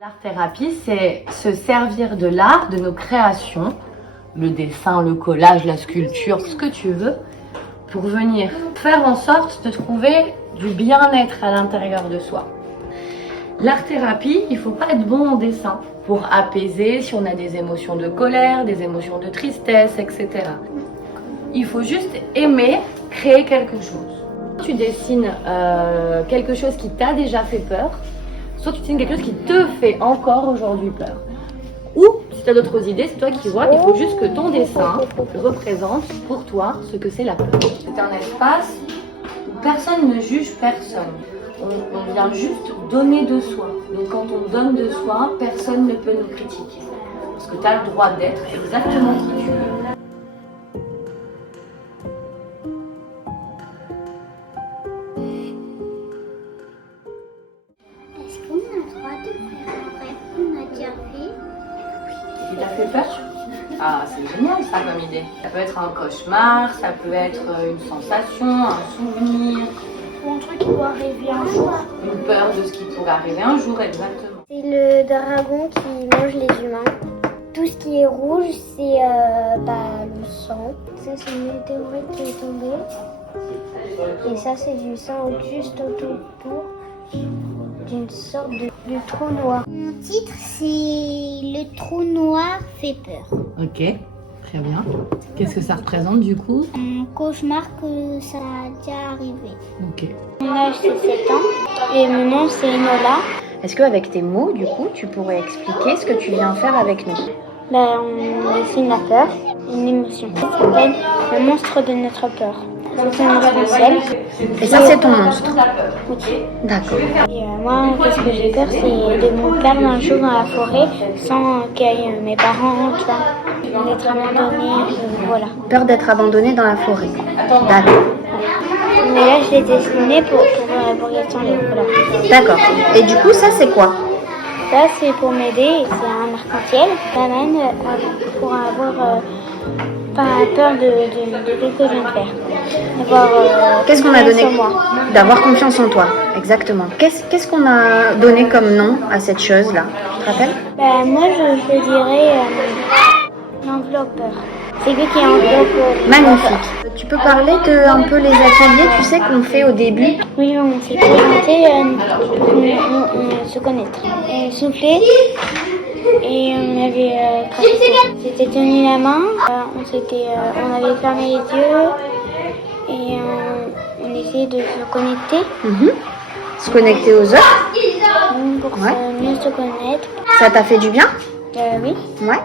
L'art-thérapie, c'est se servir de l'art, de nos créations, le dessin, le collage, la sculpture, ce que tu veux, pour venir faire en sorte de trouver du bien-être à l'intérieur de soi. L'art-thérapie, il ne faut pas être bon en dessin pour apaiser si on a des émotions de colère, des émotions de tristesse, etc. Il faut juste aimer créer quelque chose. Tu dessines quelque chose qui t'a déjà fait peur, soit tu dessines quelque chose qui te fait encore aujourd'hui peur. Ou, si tu as d'autres idées, c'est toi qui vois, il faut juste que ton dessin représente pour toi ce que c'est la peur. C'est un espace où personne ne juge personne. On vient juste donner de soi. Donc quand on donne de soi, personne ne peut nous critiquer. Parce que tu as le droit d'être exactement qui tu veux. Est-ce qu'on a le droit de faire un rêve qu'on a déjà fait? Qui t'a fait peur? Ah, c'est génial ça comme idée. Ça peut être un cauchemar, ça peut être une sensation, un souvenir. Ou un truc qui doit arriver un jour. Une peur de ce qui pourrait arriver un jour, exactement. C'est le dragon qui mange les humains. Tout ce qui est rouge, c'est le sang. Ça, c'est une météorite qui est tombée. Et ça, c'est du sang juste autour d'une sorte de trou noir. Mon titre, c'est Le trou noir fait peur. Ok, très bien. Qu'est-ce que ça représente du coup? Un cauchemar que ça a déjà arrivé. Ok. Mon âge, c'est 7 ans. Et mon nom, c'est Enola. Est-ce qu'avec tes mots, du coup, tu pourrais expliquer ce que tu viens faire avec nous? On dessine la peur, une émotion. Ça s'appelle le monstre de notre peur. C'est un arc-en-ciel. Et ça, c'est ton monstre? Oui. D'accord. Et moi, qu'est-ce que j'ai peur, c'est de me perdre un jour dans la forêt sans qu'il y ait mes parents, tu vois, d'être abandonnée, voilà. Peur d'être abandonné dans la forêt. D'accord. Mais là, je l'ai dessiné pour y changer, voilà. D'accord. Et du coup, ça, c'est quoi? Ça, c'est pour m'aider, c'est un arc-en-ciel. Ça m'aide pour avoir pas peur de ce que je viens de faire. Qu'est-ce qu'on a donné? confiance en moi. D'avoir confiance en toi. Exactement. Qu'est-ce qu'on a donné comme nom à cette chose-là? Tu te rappelles? Moi, je dirais l'enveloppeur. C'est lui qui enveloppe. Magnifique. Tu peux parler de un peu les ateliers, tu sais, qu'on fait au début? Oui, on s'est présenté, on se connaître. Et souffler, et on avait pratiqué. On s'était tenu la main, on avait fermé les yeux, et on essayait de se connecter. Se connecter aux autres? Pour mieux se connaître. Ça t'a fait du bien? Oui. Ouais.